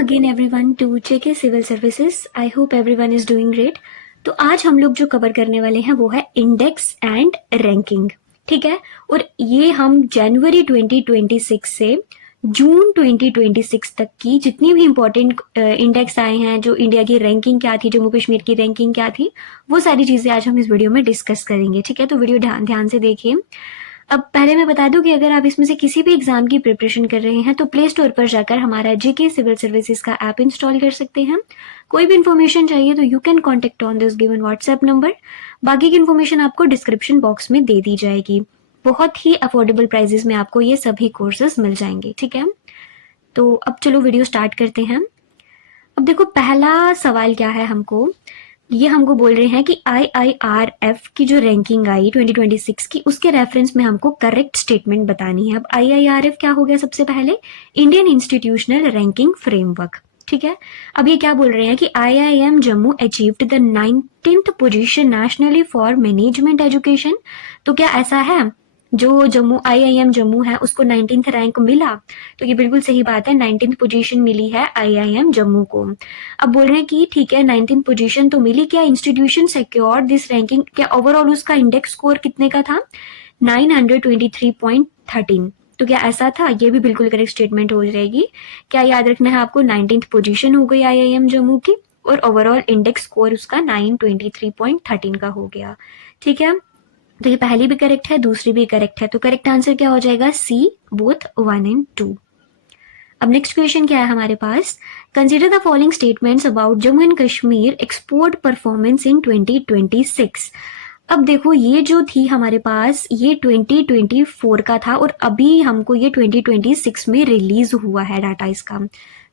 Again everyone to JK civil services. I hope everyone is doing great. तो आज हम लोग जो कवर करने वाले हैं वो है इंडेक्स एंड रैंकिंग, ठीक है। और ये हम जनवरी 2026 से जून 2026 तक की जितनी भी इंपॉर्टेंट इंडेक्स आए हैं, जो इंडिया की रैंकिंग क्या थी, जम्मू कश्मीर की रैंकिंग क्या थी, वो सारी चीजें आज हम इस वीडियो में डिस्कस करेंगे, ठीक है। तो वीडियो ध्यान से देखिए। अब पहले मैं बता दूं कि अगर आप इसमें से किसी भी एग्जाम की प्रिपरेशन कर रहे हैं तो प्ले स्टोर पर जाकर हमारा जेके सिविल सर्विसेज का ऐप इंस्टॉल कर सकते हैं। कोई भी इन्फॉर्मेशन चाहिए तो you can contact on this given WhatsApp number. बाकी की इन्फॉर्मेशन आपको डिस्क्रिप्शन बॉक्स में दे दी जाएगी। बहुत ही अफोर्डेबल प्राइजेस में आपको ये सभी कोर्सेज मिल जाएंगे, ठीक है। तो अब चलो वीडियो स्टार्ट करते हैं। अब देखो पहला सवाल क्या है, ये हमको बोल रहे हैं कि IIRF की जो रैंकिंग आई 2026 की, उसके रेफरेंस में हमको करेक्ट स्टेटमेंट बतानी है। अब IIRF क्या हो गया? सबसे पहले इंडियन इंस्टीट्यूशनल रैंकिंग फ्रेमवर्क, ठीक है। अब ये क्या बोल रहे हैं कि IIM Jammu achieved the 19th position nationally for management education. तो क्या ऐसा है जो IIM जम्मू है उसको 19th रैंक मिला? तो ये बिल्कुल सही बात है, 19th पोजीशन मिली है IIM जम्मू को। अब बोल रहे हैं कि ठीक है 19th पोजीशन तो मिली, क्या इंस्टीट्यूशन सिक्योर्ड दिस रैंकिंग? क्या ओवरऑल उसका इंडेक्स स्कोर कितने का था? 923.13। तो क्या ऐसा था? ये भी बिल्कुल करेक्ट स्टेटमेंट हो जाएगी। क्या याद रखना है आपको? 19th पोजीशन हो गई IIM जम्मू की और ओवरऑल इंडेक्स स्कोर उसका 923.13 का हो गया, ठीक है। तो ये पहली भी करेक्ट है, दूसरी भी करेक्ट है। तो करेक्ट आंसर क्या हो जाएगा? C, both 1 and 2। अब नेक्स्ट क्वेश्चन क्या है हमारे पास? Consider the following statements about Jammu and Kashmir export performance in 2026। अब देखो ये जो थी हमारे पास, ये 2024 का था और अभी हमको ये 2026 में रिलीज हुआ है डाटा इसका।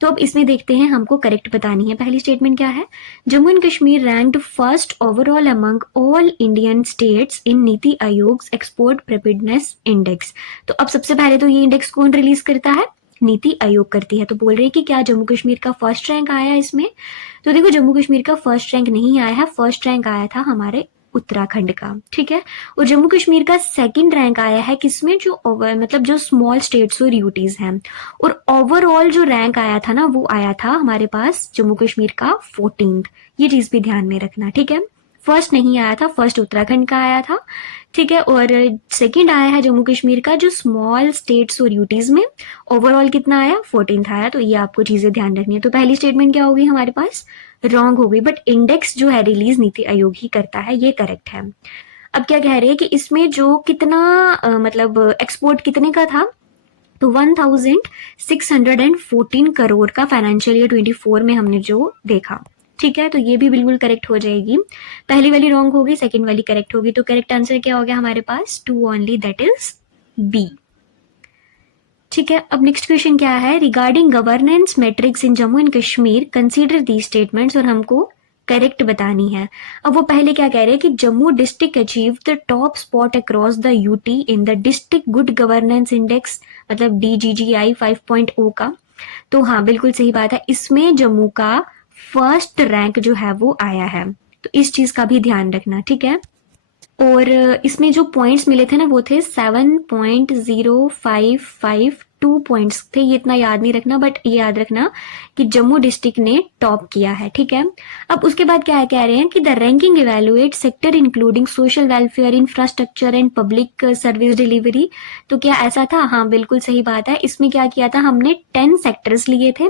तो अब इसमें देखते हैं, हमको करेक्ट बतानी है। पहली स्टेटमेंट क्या है? Jammu and Kashmir ranked first overall among all Indian states in NITI Aayog export preparedness index. तो अब सबसे पहले तो ये इंडेक्स कौन रिलीज करता है? नीति आयोग करती है। तो बोल रहे हैं कि क्या जम्मू कश्मीर का फर्स्ट रैंक आया इसमें? तो देखो जम्मू कश्मीर का फर्स्ट रैंक नहीं आया है, फर्स्ट रैंक आया था हमारे उत्तराखंड का, ठीक है। और जम्मू कश्मीर का सेकंड रैंक आया है किसमें? जो स्मॉल स्टेट्स और यूटीज हैं। और ओवरऑल जो रैंक आया था ना, वो आया था हमारे पास जम्मू कश्मीर का 14th। ये चीज भी ध्यान में रखना, ठीक है। फर्स्ट नहीं आया था, फर्स्ट उत्तराखंड का आया था, ठीक है। और सेकंड आया है जम्मू कश्मीर का जो स्मॉल स्टेट्स और यूटीज में। ओवरऑल कितना आया? 14th आया। तो ये आपको चीजें ध्यान रखनी है। तो पहली स्टेटमेंट क्या होगी हमारे पास? रॉन्ग हो गई, बट इंडेक्स जो है रिलीज नीति आयोग ही करता है, ये करेक्ट है। अब क्या कह रहे हैं कि इसमें जो कितना मतलब एक्सपोर्ट कितने का था? तो 1614 करोड़ का फाइनेंशियल ईयर 24 में हमने जो देखा, ठीक है। तो ये भी बिल्कुल करेक्ट हो जाएगी। पहली वाली रॉन्ग होगी, सेकंड वाली करेक्ट होगी। तो करेक्ट आंसर क्या हो गया हमारे पास? 2 ओनली, दैट इज बी, ठीक है। अब नेक्स्ट क्वेश्चन क्या है? Regarding governance matrix in Jammu and Kashmir consider the statements, और हमको करेक्ट बतानी है। अब वो पहले क्या कह रहे हैं कि Jammu district achieve the top spot across the UT in the district good governance index, मतलब DGGI 5.0 का। तो हाँ बिल्कुल सही बात है, इसमें जम्मू का फर्स्ट रैंक जो है वो आया है। तो इस चीज का भी ध्यान रखना, ठीक है। और इसमें जो पॉइंट्स मिले थे ना, वो थे 7.0552 पॉइंट्स थे। ये इतना याद नहीं रखना, बट ये याद रखना कि जम्मू डिस्ट्रिक्ट ने टॉप किया है, ठीक है। अब उसके बाद क्या कह रहे हैं कि the ranking evaluate sector including social welfare, infrastructure and public service delivery. तो क्या ऐसा था? हाँ बिल्कुल सही बात है। इसमें क्या किया था हमने? 10 सेक्टर्स लिए थे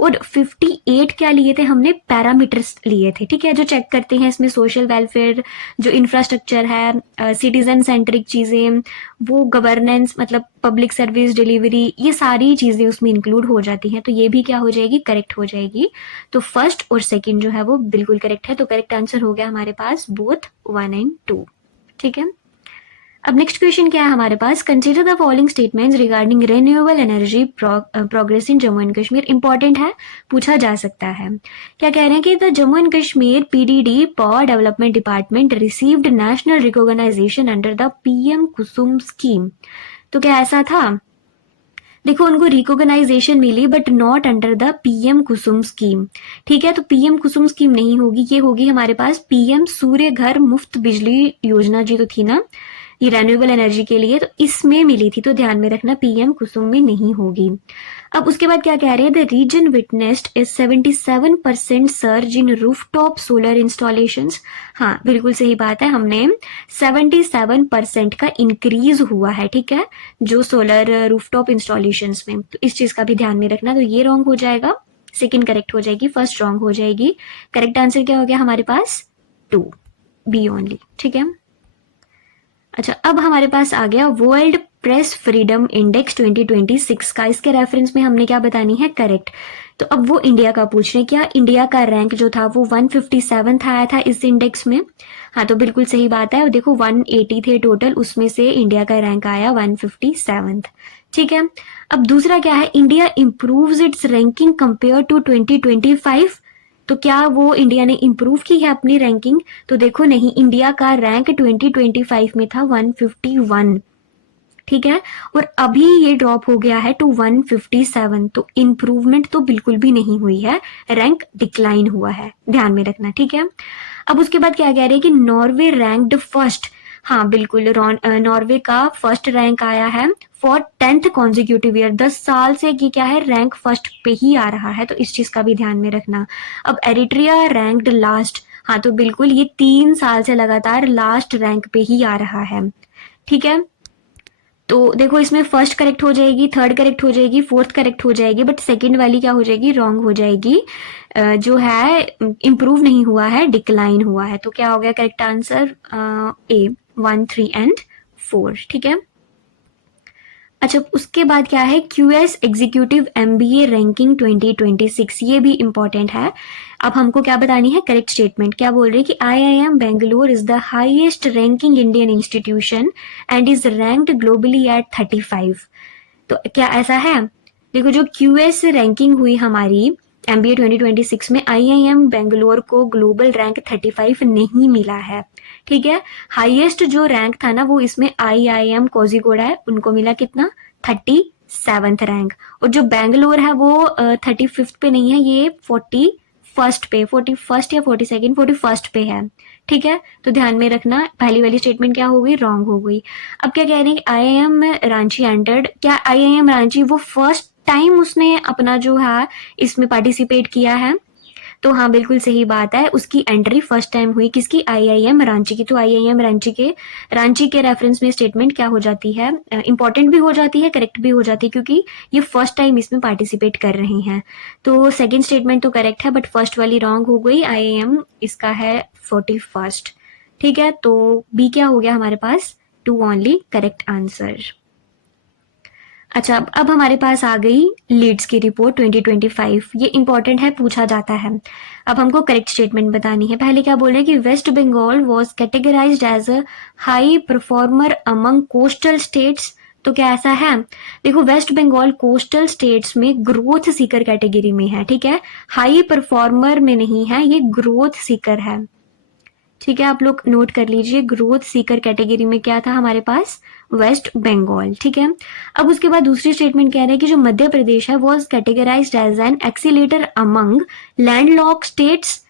और 58 क्या लिए थे हमने? पैरामीटर्स लिए थे, ठीक है। जो चेक करते हैं इसमें सोशल वेलफेयर, जो इंफ्रास्ट्रक्चर है, सिटीजन सेंट्रिक चीजें, वो गवर्नेंस मतलब पब्लिक सर्विस डिलीवरी, ये सारी चीजें उसमें इंक्लूड हो जाती हैं। तो ये भी क्या हो जाएगी? करेक्ट हो जाएगी। तो फर्स्ट और सेकंड जो है वो बिल्कुल करेक्ट है। तो करेक्ट आंसर हो गया हमारे पास बोथ 1 and 2, ठीक है। अब नेक्स्ट क्वेश्चन क्या है हमारे पास? Consider the following statements regarding renewable energy progress in Jammu and Kashmir. Important है, पूछा जा सकता है। क्या कह रहे हैं कि the Jammu and Kashmir PDD power development department received national recognition under the PM Kusum scheme. तो क्या ऐसा था? देखो उनको रिकॉग्नाइजेशन मिली but not under the PM Kusum scheme, ठीक है। तो PM कुसुम स्कीम नहीं होगी, ये होगी हमारे पास PM सूर्य घर मुफ्त बिजली योजना जी तो थी ना, ये रेन्यूएबल एनर्जी के लिए, तो इसमें मिली थी। तो ध्यान में रखना PM कुसुम में नहीं होगी। अब उसके बाद क्या कह रहे हैं, the region witnessed is 77% surge in rooftop solar installations. हाँ बिल्कुल सही बात है, हमने 77% का इंक्रीज हुआ है, ठीक है, जो सोलर रूफटॉप इंस्टॉलेशंस में। तो इस चीज का भी ध्यान में रखना। तो ये रॉन्ग हो जाएगा, सेकंड करेक्ट हो जाएगी, फर्स्ट रॉन्ग हो जाएगी। करेक्ट आंसर क्या हो गया हमारे पास, 2, बी ओनली, ठीक है। अच्छा, अब हमारे पास आ गया वर्ल्ड प्रेस फ्रीडम इंडेक्स 2026 का। इसके रेफरेंस में हमने क्या बतानी है, करेक्ट। तो अब वो इंडिया का पूछ रहे हैं, क्या इंडिया का रैंक जो था वो 157 आया था इस इंडेक्स में। हाँ तो बिल्कुल सही बात है, और देखो 180 थे टोटल, उसमें से इंडिया का रैंक आया 157, ठीक है। अब दूसरा क्या है, India improves its ranking compare to 2025। तो क्या वो इंडिया ने इम्प्रूव की है अपनी रैंकिंग, तो देखो नहीं, इंडिया का रैंक 2025 में था 151, ठीक है, और अभी ये ड्रॉप हो गया है टू 157। तो इम्प्रूवमेंट तो बिल्कुल भी नहीं हुई है, रैंक डिक्लाइन हुआ है, ध्यान में रखना, ठीक है। अब उसके बाद क्या कह रहे हैं कि नॉर्वे रैंक्ड फर्स्ट। हाँ बिल्कुल, नॉर्वे का फर्स्ट रैंक आया है फॉर 10th कॉन्जिक्यूटिव ईयर, 10 साल से ये क्या है, रैंक फर्स्ट पे ही आ रहा है, तो इस चीज का भी ध्यान में रखना। अब एरिट्रिया रैंक्ड लास्ट। हाँ तो बिल्कुल ये 3 साल से लगातार लास्ट रैंक पे ही आ रहा है, ठीक है। तो देखो इसमें फर्स्ट करेक्ट हो जाएगी, थर्ड करेक्ट हो जाएगी, फोर्थ करेक्ट हो जाएगी, बट सेकंड वाली क्या हो जाएगी, रॉन्ग हो जाएगी। जो है इम्प्रूव नहीं हुआ है, डिक्लाइन हुआ है। तो क्या हो गया करेक्ट आंसर, ए, 1, 3 एंड 4, ठीक है। अच्छा, उसके बाद क्या है, क्यूएस एग्जीक्यूटिव एमबीए रैंकिंग 2026, ये भी इंपॉर्टेंट है। अब हमको क्या बतानी है, करेक्ट स्टेटमेंट। क्या बोल रहे हैं कि IIM Bengaluru is the highest ranking Indian institution and is ranked globally at 35। तो क्या ऐसा है, देखो जो क्यूएस रैंकिंग हुई हमारी एमबीए 2026 में, आईआईएम बेंगलुरु को ग्लोबल रैंक 35 नहीं मिला है, ठीक है। हाईएस्ट जो रैंक था ना वो इसमें आईआईएम कोझिकोड है, उनको मिला कितना, 37th रैंक। और जो बेंगलोर है वो 35th पे नहीं है, ये 41st पे, 41st या 42nd, 41st पे है, ठीक है। तो ध्यान में रखना, पहली वाली स्टेटमेंट क्या हो गई, रॉन्ग हो गई। अब क्या कह रहे हैं, आईआईएम रांची एंटर्ड, क्या आईआईएम रांची वो फर्स्ट टाइम उसने अपना जो है इसमें पार्टिसिपेट किया है, तो हाँ बिल्कुल सही बात है, उसकी एंट्री फर्स्ट टाइम हुई, किसकी, आईआईएम रांची की। तो आईआईएम रांची के रेफरेंस में स्टेटमेंट क्या हो जाती है, इंपॉर्टेंट भी हो जाती है, करेक्ट भी हो जाती है, क्योंकि ये फर्स्ट टाइम इसमें पार्टिसिपेट कर रहे हैं। तो सेकेंड स्टेटमेंट तो करेक्ट है, बट फर्स्ट वाली रॉन्ग हो गई, आईआईएम इसका है 41st, ठीक है। तो बी क्या हो गया हमारे पास, 2 ओनली करेक्ट आंसर। अच्छा, अब हमारे पास आ गई लीड्स की रिपोर्ट 2025, ये इंपॉर्टेंट है, पूछा जाता है। अब हमको करेक्ट स्टेटमेंट बतानी है। पहले क्या बोल रहे हैं कि West Bengal was categorised as a high performer among coastal states. तो क्या ऐसा है, देखो वेस्ट बंगाल कोस्टल स्टेट्स में ग्रोथ सीकर कैटेगरी में है, ठीक है, हाई परफॉर्मर में नहीं है, ये ग्रोथ सीकर है, ठीक है। आप लोग नोट कर लीजिए, ग्रोथ सीकर कैटेगरी में क्या था हमारे पास, वेस्ट बंगाल, ठीक है। अब उसके बाद दूसरी स्टेटमेंट कह रहे हैं कि जो मध्य प्रदेश है was categorised as an accelerator among landlocked states.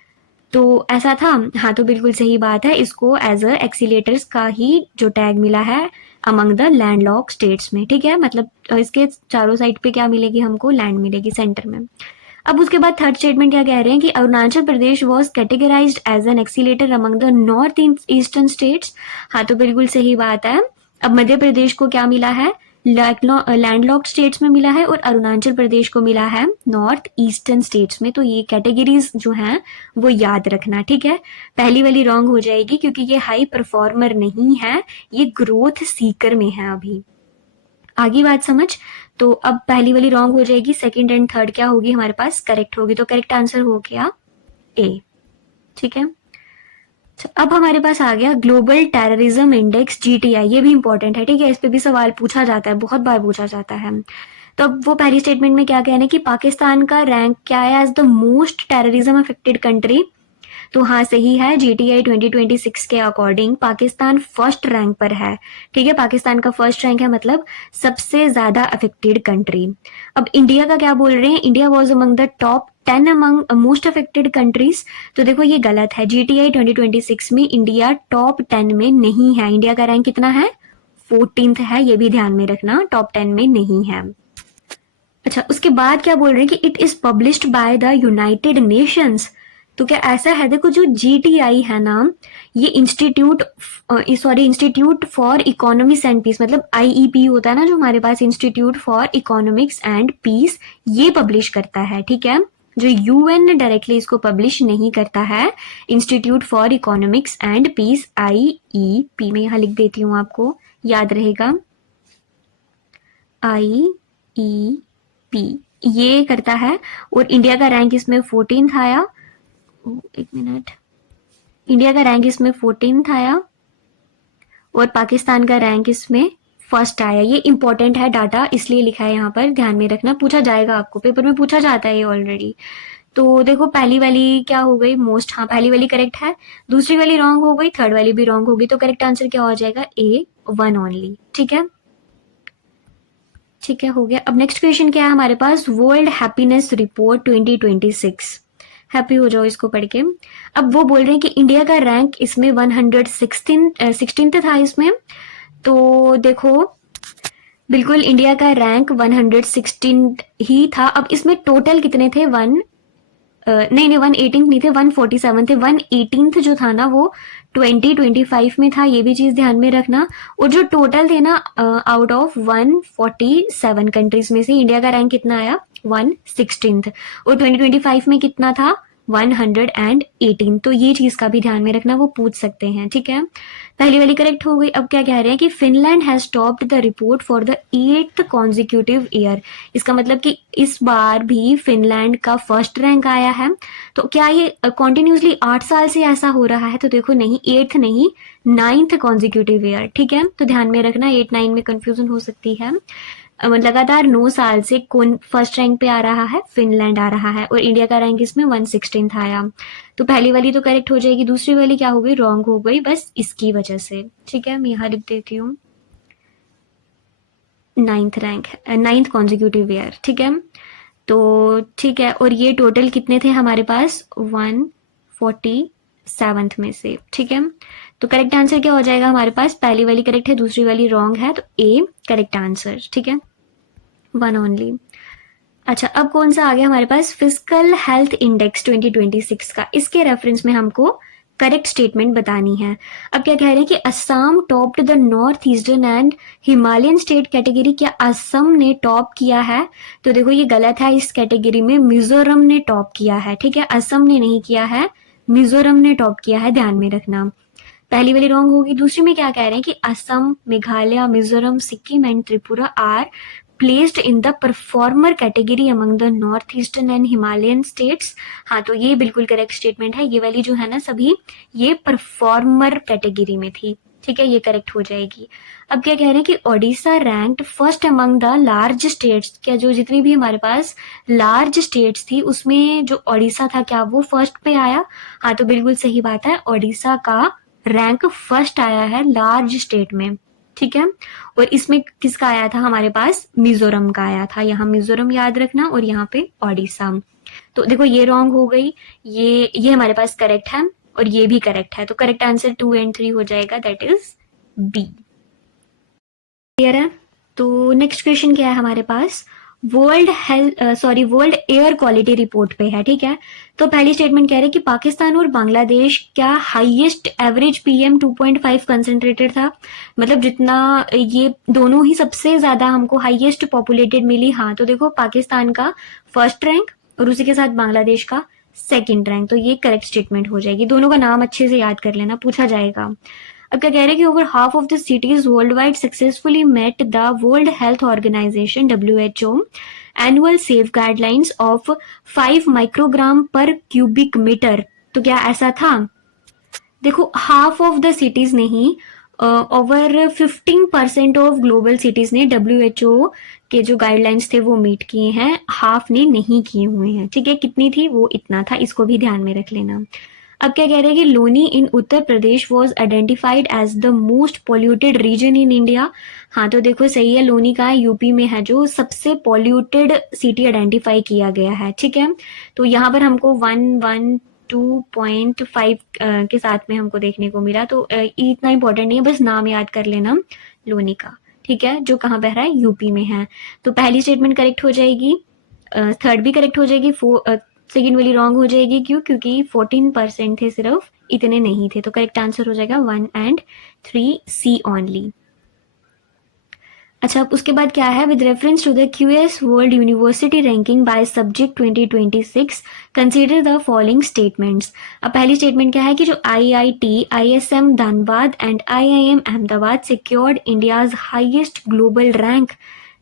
तो ऐसा था, हाँ तो बिल्कुल सही बात है, इसको एज अ एक्सीलेटर्स का ही जो टैग मिला है अमंग द लैंडलॉक स्टेट्स में, ठीक है। मतलब इसके चारों साइड पे क्या मिलेगी हमको, लैंड मिलेगी सेंटर में। अब उसके बाद थर्ड स्टेटमेंट क्या कह रहे हैं कि Arunachal Pradesh was categorised as an accelerator among the north eastern states. हाँ तो बिल्कुल सही बात है। अब मध्य प्रदेश को क्या मिला है, लैंडलॉक्ड स्टेट्स में मिला है, और अरुणाचल प्रदेश को मिला है नॉर्थ ईस्टर्न स्टेट्स में। तो ये कैटेगरीज जो हैं वो याद रखना, ठीक है। पहली वाली रॉन्ग हो जाएगी क्योंकि ये हाई परफॉर्मर नहीं है, ये ग्रोथ सीकर में है अभी। आगे बात समझ। तो अब पहली वाली रॉन्ग हो जाएगी, सेकंड एंड थर्ड क्या होगी हमारे पास, करेक्ट होगी। तो करेक्ट आंसर हो गया ए, ठीक है। अब हमारे पास आ गया ग्लोबल टेररिज्म इंडेक्स जीटीआई, ये भी इंपॉर्टेंट है, ठीक है, इस पे भी सवाल पूछा जाता है, बहुत बार पूछा जाता है। तो अब वो पहली स्टेटमेंट में क्या कहना है कि पाकिस्तान का रैंक क्या है as the most terrorism affected country. तो हाँ सही है, जीटीआई 2026 के अकॉर्डिंग पाकिस्तान फर्स्ट रैंक पर है, ठीक है, पाकिस्तान का फर्स्ट रैंक है, मतलब सबसे ज्यादा अफेक्टेड कंट्री। अब इंडिया का क्या बोल रहे हैं, India was among the top 10 among most affected countries. तो देखो ये गलत है, जीटीआई 2026 में इंडिया टॉप 10 में नहीं है, इंडिया का रैंक कितना है, 14th है, ये भी ध्यान में रखना, टॉप 10 में नहीं है। अच्छा, उसके बाद क्या बोल रहे हैं कि it is published by the United Nations. तो क्या ऐसा है, देखो जो जीटीआई है ना, ये institute for economics and peace, मतलब आईईपी होता है ना जो हमारे पास, institute for economics and peace, ये पब्लिश करता है, ठीक है। जो यूएन डायरेक्टली इसको पब्लिश नहीं करता है, institute for economics and peace, IEP, में यहाँ लिख देती हूँ, आपको याद रहेगा, आईईपी ये करता है। और इंडिया का रैंक इसमें 14th आया। एक मिनट, इंडिया का रैंक इसमें 14th आया और पाकिस्तान का रैंक इसमें फर्स्ट आया। ये इंपॉर्टेंट है डाटा, इसलिए लिखा है यहाँ पर, ध्यान में रखना, पूछा जाएगा आपको, पेपर में पूछा जाता है ये ऑलरेडी। तो देखो पहली वाली क्या हो गई, मोस्ट, हाँ पहली वाली करेक्ट है, दूसरी वाली रॉन्ग हो गई, थर्ड वाली भी रॉन्ग होगी, तो करेक्ट आंसर क्या हो जाएगा, ए, 1 ओनली, ठीक है। ठीक है, हो गया। अब नेक्स्ट क्वेश्चन क्या है हमारे पास, वर्ल्ड हैप्पीनेस रिपोर्ट 2026। हैप्पी हो जाओ इसको पढ़ के। अब वो बोल रहे हैं कि इंडिया का रैंक इसमें 116th था इसमें। तो देखो बिल्कुल इंडिया का रैंक 116 ही था। अब इसमें टोटल कितने थे, नहीं 118 नहीं थे, 147 थे। 118 जो था ना वो 2025 में था, ये भी चीज ध्यान में रखना। और जो टोटल थे ना, आउट ऑफ 147 कंट्रीज में से इंडिया का रैंक कितना आया, 116th। और 2025 में कितना था, 118। तो ये चीज का भी ध्यान में रखना, वो पूछ सकते हैं, ठीक है। पहली वाली करेक्ट हो गई। अब क्या कह रहे हैं कि Finland has topped the report for the 8th consecutive year. इसका मतलब कि इस बार भी फिनलैंड का फर्स्ट रैंक आया है। तो क्या ये कॉन्टिन्यूसली 8 साल से ऐसा हो रहा है, तो देखो नहीं, 8th नहीं, 9th कॉन्जिक्यूटिव ईयर, ठीक है। तो ध्यान में रखना, 8 9 में कंफ्यूजन हो सकती है। लगातार 9 साल से कौन फर्स्ट रैंक पे आ रहा है, फिनलैंड आ रहा है, और इंडिया का रैंक इसमें 116th आया। तो पहली वाली तो करेक्ट हो जाएगी, दूसरी वाली क्या हो गई, रॉन्ग हो गई, बस इसकी वजह से, ठीक है। मैं यहाँ लिख देती हूँ 9th कॉन्जिक्यूटिव ईयर, ठीक है। तो ठीक है, और ये टोटल कितने थे हमारे पास, 147th में से, ठीक है। तो करेक्ट आंसर क्या हो जाएगा हमारे पास, पहली वाली करेक्ट है, दूसरी वाली रॉन्ग है, तो ए करेक्ट आंसर, ठीक है, 1 ओनली। अच्छा, अब कौन सा आ गया हमारे पास, फिजिकल हेल्थ इंडेक्स 2026 का। इसके रेफरेंस में हमको करेक्ट स्टेटमेंट बतानी है। अब क्या कह रहे हैं कि Assam topped the north eastern and Himalayan state category. क्या असम ने टॉप किया है, तो देखो ये गलत है, इस कैटेगरी में मिजोरम ने टॉप किया है, ठीक है। असम ने नहीं किया है, मिजोरम ने टॉप किया है, ध्यान में रखना। पहली वाली रॉन्ग होगी। दूसरी में क्या कह रहे हैं कि Assam, Meghalaya, Mizoram, Sikkim and Tripura are placed in the performer category among the north eastern and Himalayan states. हाँ, तो ये बिल्कुल करेक्ट स्टेटमेंट है। ये वाली जो है ना सभी, ये परफॉर्मर कैटेगरी में थी, ठीक है, ये करेक्ट हो जाएगी। अब क्या कह रहे हैं कि Odisha ranked first among the large states. क्या जो जितनी भी हमारे पास लार्ज स्टेट्स थी उसमें जो ओडिशा था, क्या वो फर्स्ट पे आया। हाँ, तो बिल्कुल सही बात है, ओडिशा का रैंक फर्स्ट आया है लार्ज स्टेट में, ठीक है। और इसमें किसका आया था हमारे पास, मिजोरम का आया था। यहाँ मिजोरम याद रखना और यहाँ पे ओडिशा। तो देखो ये रॉन्ग हो गई, ये हमारे पास करेक्ट है और ये भी करेक्ट है। तो करेक्ट आंसर 2 and 3 हो जाएगा, दैट इज बी। क्लियर है। तो नेक्स्ट क्वेश्चन क्या है हमारे पास, वर्ल्ड एयर क्वालिटी रिपोर्ट पे है, ठीक है। तो पहली स्टेटमेंट कह रहे हैं कि पाकिस्तान और बांग्लादेश क्या हाईएस्ट एवरेज पीएम 2.5 कंसेंट्रेटेड था। मतलब जितना ये दोनों ही सबसे ज्यादा हमको हाईएस्ट पॉपुलेटेड मिली। हाँ, तो देखो पाकिस्तान का फर्स्ट रैंक और उसी के साथ बांग्लादेश का सेकेंड रैंक। तो ये करेक्ट स्टेटमेंट हो जाएगी। दोनों का नाम अच्छे से याद कर लेना, पूछा जाएगा। अब क्या कह रहे हैं कि over half of the cities world wide successfully met the world health organisation WHO annual safe guidelines of 5 microgram per cubic metre. तो क्या ऐसा था, देखो हाफ ऑफ द सिटीज नहीं, ओवर 15% ऑफ ग्लोबल सिटीज ने WHO के जो गाइडलाइंस थे वो मीट किए हैं, हाफ ने नहीं किए हुए हैं, ठीक है। कितनी थी वो, इतना था, इसको भी ध्यान में रख लेना। अब क्या कह रहे हैं कि Loni in Uttar Pradesh was identified as the most polluted region in India. हाँ, तो देखो सही है, लोनी का यूपी में है जो सबसे पॉल्यूटेड सिटी आइडेंटिफाई किया गया है, ठीक है। तो यहाँ पर हमको 112.5 के साथ में हमको देखने को मिला। तो इतना इंपॉर्टेंट नहीं है, बस नाम याद कर लेना लोनी का, ठीक है, जो कहाँ बह रहा है, यूपी में है। तो पहली स्टेटमेंट करेक्ट हो जाएगी, थर्ड भी करेक्ट हो जाएगी, सेकेंड वाली रॉन्ग हो जाएगी। क्यों? क्योंकि 14% थे सिर्फ, इतने नहीं थे। तो करेक्ट आंसर हो जाएगा 1 एंड 3 सी ओनली। अच्छा, अब उसके बाद क्या है, with reference to the QS world university ranking by subject 2026 consider the following statements. अब पहली स्टेटमेंट क्या है कि जो IIT, ISM Dhanbad and IIM Ahmedabad secured India's highest global rank.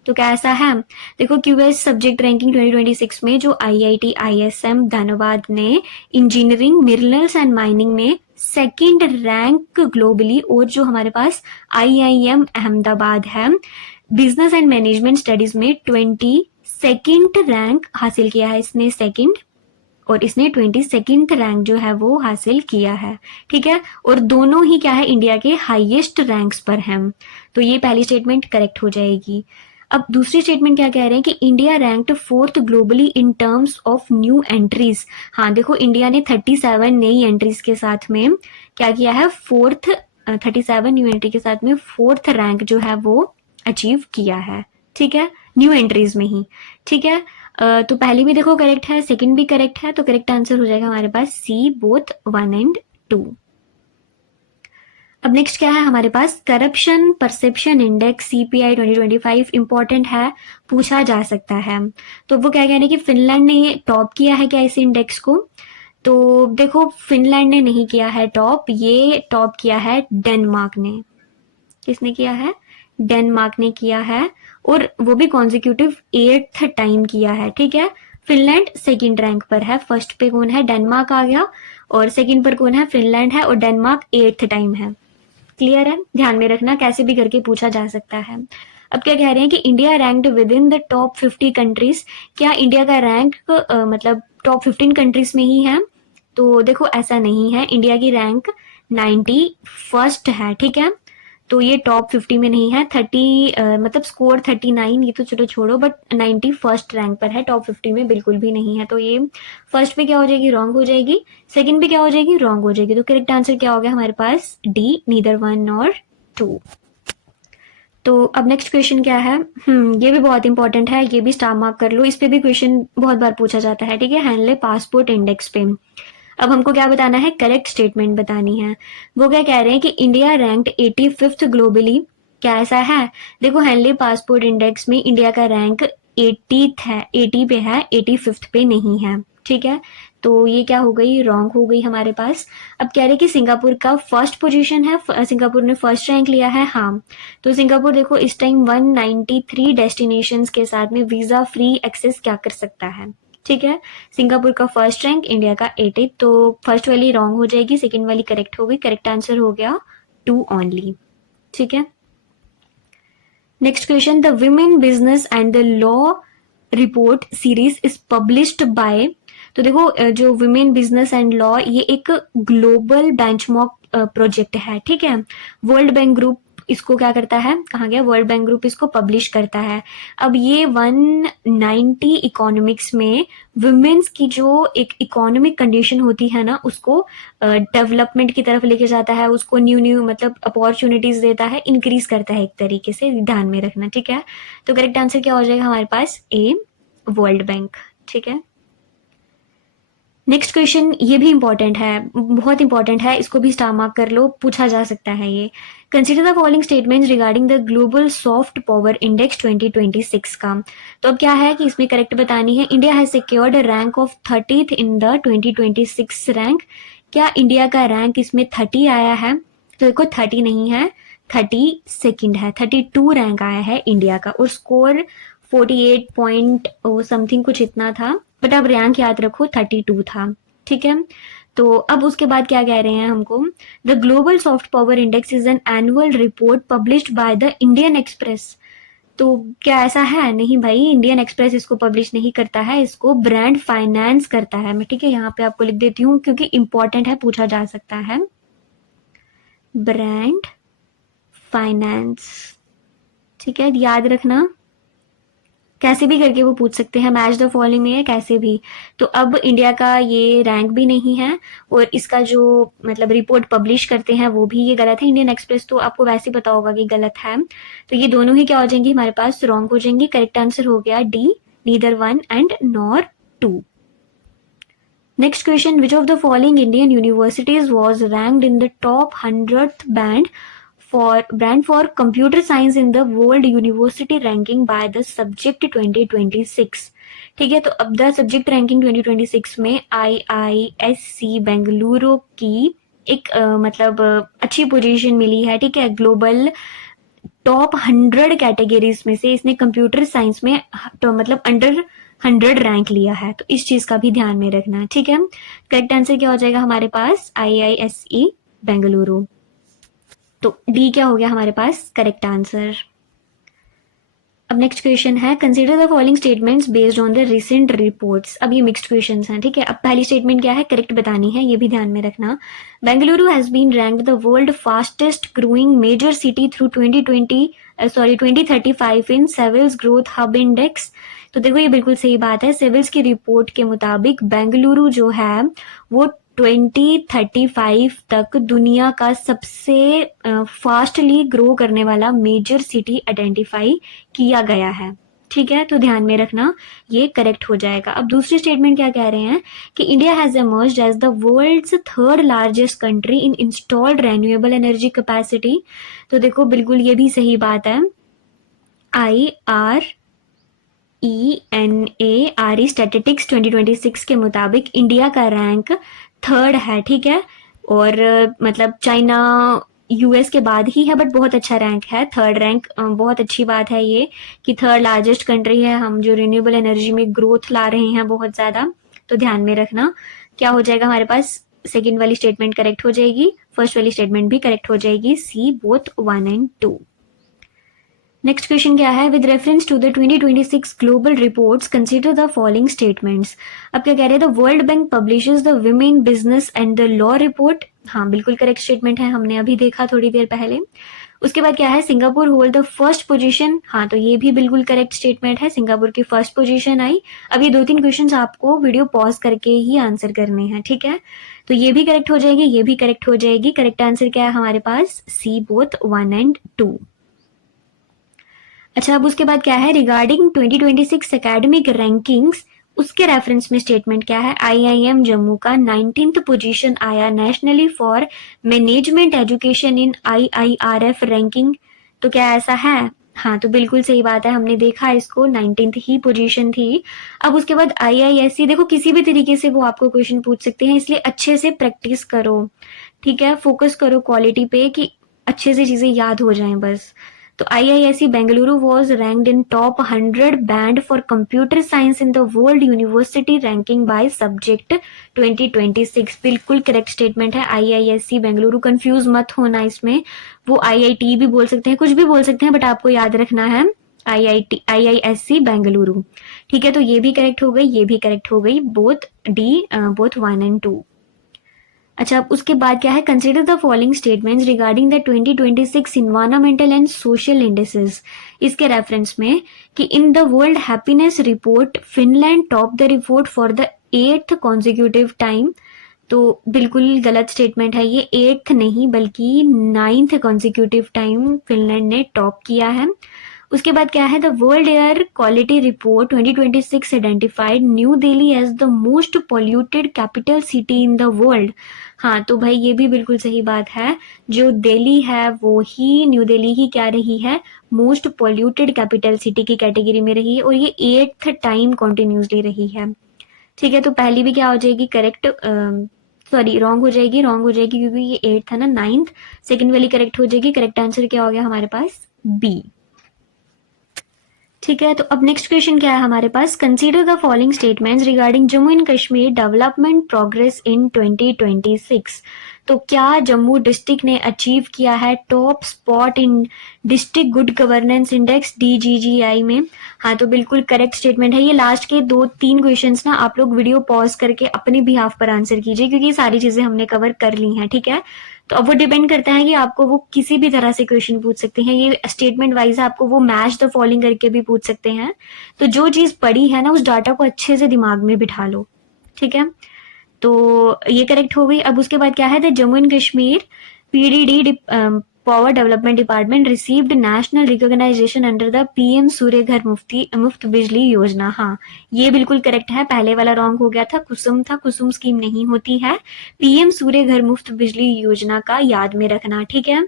तो क्या ऐसा है? देखो, क्यूएस सब्जेक्ट रैंकिंग 2026 में जो आईआईटी, आईएसएम धनबाद ने इंजीनियरिंग, मिनरल्स एंड माइनिंग में सेकंड रैंक ग्लोबली, और जो हमारे पास आईआईएम अहमदाबाद है बिजनेस एंड मैनेजमेंट स्टडीज में 22nd रैंक हासिल किया है इसने, सेकंड, और इसने 22nd रैंक जो है वो हासिल किया है। ठीक है, और दोनों ही क्या है, इंडिया के हाईएस्ट रैंक्स पर हैं। तो ये पहली स्टेटमेंट करेक्ट हो जाएगी। अब दूसरी स्टेटमेंट क्या कह रहे हैं कि India ranked 4th globally in terms of new entries. हाँ देखो, इंडिया ने 37 नई एंट्रीज के साथ में क्या किया है, 37 न्यू एंट्री के साथ में 4th रैंक जो है वो अचीव किया है। ठीक है, न्यू एंट्रीज में ही। ठीक है, तो पहली भी देखो करेक्ट है, सेकंड भी करेक्ट है, तो करेक्ट आंसर हो जाएगा हमारे पास सी, बोथ 1 एंड 2। अब नेक्स्ट क्या है हमारे पास, corruption perception index CPI 2025 important है, पूछा जा सकता है। तो वो क्या कह रहे हैं कि फिनलैंड ने टॉप किया है क्या इस इंडेक्स को? तो देखो, फिनलैंड ने नहीं किया है टॉप, ये टॉप किया है डेनमार्क ने। किसने किया है? डेनमार्क ने किया है, और वो भी कॉन्जिक्यूटिव 8th टाइम किया है। ठीक है, फिनलैंड सेकंड रैंक पर है, फर्स्ट पे कौन है, डेनमार्क आ गया, और सेकंड पर कौन है, फिनलैंड है, और डेनमार्क 8th टाइम है। क्लियर है? ध्यान में रखना, कैसे भी करके पूछा जा सकता है। अब क्या कह रहे हैं कि India ranked with in the top 50 countries. क्या इंडिया का रैंक मतलब टॉप 15 कंट्रीज में ही है? तो देखो, ऐसा नहीं है, इंडिया की रैंक 91st है। ठीक है, तो ये टॉप 50 में नहीं है। 30 मतलब स्कोर 39, ये तो चलो छोड़ो, बट 91st रैंक पर है, टॉप 50 में बिल्कुल भी नहीं है। तो ये फर्स्ट पे क्या हो जाएगी, रॉन्ग हो जाएगी, सेकंड पे क्या हो जाएगी, रॉन्ग हो जाएगी। तो करेक्ट आंसर क्या हो गया हमारे पास, डी, नीदर 1 और 2। तो अब नेक्स्ट क्वेश्चन क्या है, ये भी बहुत इंपॉर्टेंट है, ये भी स्टार मार्क कर लो, इस पे भी क्वेश्चन बहुत बार पूछा जाता है। ठीक है, हैंडले पासपोर्ट इंडेक्स पे अब हमको क्या बताना है, करेक्ट स्टेटमेंट बतानी है। वो क्या कह रहे हैं कि इंडिया रैंक्ड 85th ग्लोबली। क्या ऐसा है? देखो, हेनली पासपोर्ट इंडेक्स में इंडिया का रैंक 80th है, 80 पे है, 85th पे नहीं है। ठीक है, तो ये क्या हो गई, रॉन्ग हो गई हमारे पास। अब कह रहे हैं कि सिंगापुर का फर्स्ट पोजीशन है, सिंगापुर ने फर्स्ट रैंक लिया है। हाँ, तो सिंगापुर देखो इस टाइम 193 डेस्टिनेशंस के साथ में वीजा फ्री एक्सेस क्या कर सकता है। ठीक है, सिंगापुर का फर्स्ट रैंक, इंडिया का 80। तो फर्स्ट वाली रॉन्ग हो जाएगी, सेकंड वाली करेक्ट हो गई। करेक्ट आंसर हो गया 2 ओनली। ठीक है, next question, the women business and the law report series is published by. तो देखो, जो विमेन बिजनेस एंड लॉ, ये एक ग्लोबल बेंचमार्क प्रोजेक्ट है। ठीक है, वर्ल्ड बैंक ग्रुप इसको क्या करता है, कहाँ गया, वर्ल्ड बैंक ग्रुप इसको पब्लिश करता है। अब ये 190 इकोनॉमिक्स में वुमेन्स की जो एक इकोनॉमिक कंडीशन होती है ना, उसको डेवलपमेंट की तरफ लेके जाता है, उसको न्यू न्यू मतलब अपॉर्चुनिटीज देता है, इंक्रीज करता है एक तरीके से, ध्यान में रखना। ठीक है, तो करेक्ट आंसर क्या हो जाएगा हमारे पास, ए, वर्ल्ड बैंक। ठीक है, नेक्स्ट क्वेश्चन ये भी इंपॉर्टेंट है, बहुत इंपॉर्टेंट है, इसको भी स्टार मार्क कर लो, पूछा जा सकता है ये। Consider the following statements regarding the global soft power index 2026 का। तो अब क्या है कि इसमें करेक्ट बतानी है, India has secured rank of 30th in the 2026 rank. क्या इंडिया का रैंक इसमें 30 आया है? तो देखो, 30 नहीं है, 32nd है, 32 रैंक आया है इंडिया का, और स्कोर 48 पॉइंट समथिंग कुछ इतना था, बट अब रैंक याद रखो 32 था। ठीक है, तो अब उसके बाद क्या कह रहे हैं हमको, the global soft power index is an annual report published by the Indian express. तो क्या ऐसा है? नहीं भाई, इंडियन एक्सप्रेस इसको पब्लिश नहीं करता है, इसको ब्रांड फाइनेंस करता है। मैं ठीक है यहाँ पे आपको लिख देती हूँ, क्योंकि इंपॉर्टेंट है, पूछा जा सकता है, ब्रांड फाइनेंस। ठीक है, याद रखना, कैसे भी करके वो पूछ सकते हैं, मैच द फॉलोइंग में या कैसे भी। तो अब इंडिया का ये रैंक भी नहीं है, और इसका जो मतलब रिपोर्ट पब्लिश करते हैं वो भी ये गलत है, इंडियन एक्सप्रेस, तो आपको वैसे ही पता होगा कि गलत है। तो ये दोनों ही क्या हो जाएंगी हमारे पास, रॉन्ग हो जाएंगी। करेक्ट आंसर हो गया D, neither 1 and nor 2। Next question, which of the following Indian universities was ranked in the top 100th brand for computer science in the world university ranking by the subject 2026? ठीक है, तो अब the subject ranking 2026 में IISc Bengaluru की एक मतलब अच्छी position मिली है। ठीक है, ग्लोबल टॉप 100 कैटेगरीज में से इसने कंप्यूटर साइंस में तो मतलब अंडर 100 रैंक लिया है, तो इस चीज का भी ध्यान में रखना। ठीक है, करेक्ट आंसर क्या हो जाएगा हमारे पास, IISc बेंगलुरु। तो डी क्या हो गया हमारे पास करेक्ट आंसर। अब नेक्स्ट क्वेश्चन है, consider the following statements based on the recent reports. अब ये मिक्स्ड क्वेश्चंस हैं। ठीक है, अब पहली स्टेटमेंट क्या है, करेक्ट बतानी है, ये भी ध्यान में रखना। Bengaluru has been ranked the world fastest growing major city through 2035 in Savills growth hub index. तो देखो ये बिल्कुल सही बात है। सेविल्स की रिपोर्ट के मुताबिक बेंगलुरु जो है वो 2035 तक दुनिया का सबसे फास्टली ग्रो करने वाला मेजर सिटी आइडेंटिफाई किया गया है। ठीक है, तो ध्यान में रखना ये करेक्ट हो जाएगा। अब दूसरी स्टेटमेंट क्या कह रहे हैं कि India has emerged as the world's third largest country in installed renewable energy capacity. तो देखो बिल्कुल ये भी सही बात है। IRENA स्टैटिस्टिक्स 2026 के मुताबिक इंडिया का रैंक थर्ड है। ठीक है, और मतलब चाइना यूएस के बाद ही है, बट बहुत अच्छा रैंक है, थर्ड रैंक। बहुत अच्छी बात है ये कि थर्ड लार्जेस्ट कंट्री है हम जो रिन्यूएबल एनर्जी में ग्रोथ ला रहे हैं बहुत ज्यादा। तो ध्यान में रखना क्या हो जाएगा हमारे पास, सेकेंड वाली स्टेटमेंट करेक्ट हो जाएगी, फर्स्ट वाली स्टेटमेंट भी करेक्ट हो जाएगी, C both 1 and 2। Next question क्या है, with reference to the 2026 global reports consider the following statements. अब क्या कह रहे हैं, the world bank publishes the women business and the law report. हाँ बिल्कुल करेक्ट स्टेटमेंट है, हमने अभी देखा थोड़ी देर पहले। उसके बाद क्या है, Singapore hold the first position. हाँ तो ये भी बिल्कुल करेक्ट स्टेटमेंट है, सिंगापुर की फर्स्ट पोजीशन आई। अब ये 2-3 क्वेश्चंस आपको वीडियो पॉज करके ही आंसर करने हैं। ठीक है, तो ये भी करेक्ट हो जाएगी, ये भी करेक्ट हो जाएगी। करेक्ट आंसर क्या है हमारे पास, सी बोथ 1 एंड 2। अच्छा, अब उसके बाद क्या है, रिगार्डिंग 2026 एकेडमिक रैंकिंग्स, उसके रेफरेंस में स्टेटमेंट क्या है, IIM जम्मू का 19th पोजीशन आया nationally for management education in IIRF ranking. तो क्या ऐसा है, हाँ तो बिल्कुल सही बात है, हमने देखा इसको 19th ही पोजीशन थी। अब उसके बाद IISc, देखो किसी भी तरीके से वो आपको क्वेश्चन पूछ सकते हैं, इसलिए अच्छे से प्रैक्टिस करो। ठीक है, फोकस करो क्वालिटी पे कि अच्छे से चीजें याद हो जाएं बस। तो IISc Bengaluru was ranked in top 100 band for computer science in the world university ranking by subject 2026। बिल्कुल करेक्ट स्टेटमेंट है, IISc बेंगलुरु। कंफ्यूज मत होना इसमें, वो IIT भी बोल सकते हैं, कुछ भी बोल सकते हैं, बट आपको याद रखना है IISc बेंगलुरु। ठीक है, तो ये भी करेक्ट हो गई, ये भी करेक्ट हो गई, बोथ डी, बोथ 1 एंड 2। अच्छा, अब उसके बाद क्या है, consider the following statements regarding the 2026 environmental and social indexes. इसके रेफरेंस में कि इन the world happiness report Finland top the report for the 8th consecutive time. तो बिल्कुल गलत स्टेटमेंट है ये, 8th नहीं बल्कि 9th कॉन्जिक्यूटिव टाइम फिनलैंड ने टॉप किया है। उसके बाद क्या है, the world air quality report 2026 identified New Delhi as the most polluted capital city in the world. हाँ तो भाई ये भी बिल्कुल सही बात है, जो दिल्ली है वो ही, न्यू दिल्ली ही क्या रही है, मोस्ट पॉल्यूटेड कैपिटल सिटी की कैटेगरी में रही है, और ये 8th टाइम कॉन्टिन्यूसली रही है। ठीक है, तो पहली भी क्या हो जाएगी करेक्ट, सॉरी रॉन्ग हो जाएगी, रॉन्ग हो जाएगी क्योंकि ये 8th है ना, 9th। सेकेंड वाली करेक्ट हो जाएगी। करेक्ट आंसर क्या हो गया हमारे पास, बी। ठीक है, तो अब नेक्स्ट क्वेश्चन क्या है हमारे पास, consider the following statements regarding Jammu and Kashmir development progress in 2026। तो क्या जम्मू डिस्ट्रिक्ट ने अचीव किया है top spot in district good governance index DGGI में। हाँ तो बिल्कुल करेक्ट स्टेटमेंट है ये। लास्ट के 2-3 क्वेश्चंस ना आप लोग वीडियो पॉज करके अपने बिहाफ पर आंसर कीजिए, क्योंकि सारी चीजें हमने कवर कर ली हैं। ठीक है, तो अब वो डिपेंड करता है कि आपको वो किसी भी तरह से क्वेश्चन पूछ सकते हैं, ये स्टेटमेंट वाइज आपको वो मैच द फॉलोइंग करके भी पूछ सकते हैं। तो जो चीज पढ़ी है ना, उस डाटा को अच्छे से दिमाग में बिठा लो, ठीक है। तो ये करेक्ट हो गई। अब उसके बाद क्या है, the Jammu and Kashmir PDD power development department received national recognition under the PM Surya Ghar Muft बिजली योजना। हाँ, ये बिल्कुल करेक्ट है, पहले वाला रॉन्ग हो गया था, कुसुम था, कुसुम स्कीम नहीं होती है, पीएम सूर्य घर मुफ्त बिजली योजना का याद में रखना, ठीक है।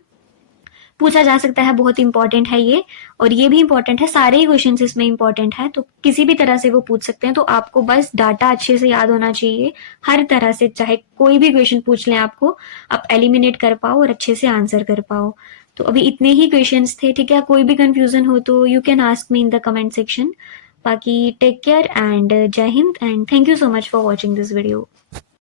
पूछा जा सकता है, बहुत इंपॉर्टेंट है ये, और ये भी इंपॉर्टेंट है, सारे ही क्वेश्चन इसमें इंपॉर्टेंट है, तो किसी भी तरह से वो पूछ सकते हैं। तो आपको बस डाटा अच्छे से याद होना चाहिए, हर तरह से, चाहे कोई भी क्वेश्चन पूछ लें आपको, आप एलिमिनेट कर पाओ और अच्छे से आंसर कर पाओ। तो अभी इतने ही क्वेश्चंस थे, ठीक है। कोई भी कंफ्यूजन हो तो you can ask me in the comment section. बाकी टेक केयर एंड जय Hind and thank you so much for watching this video.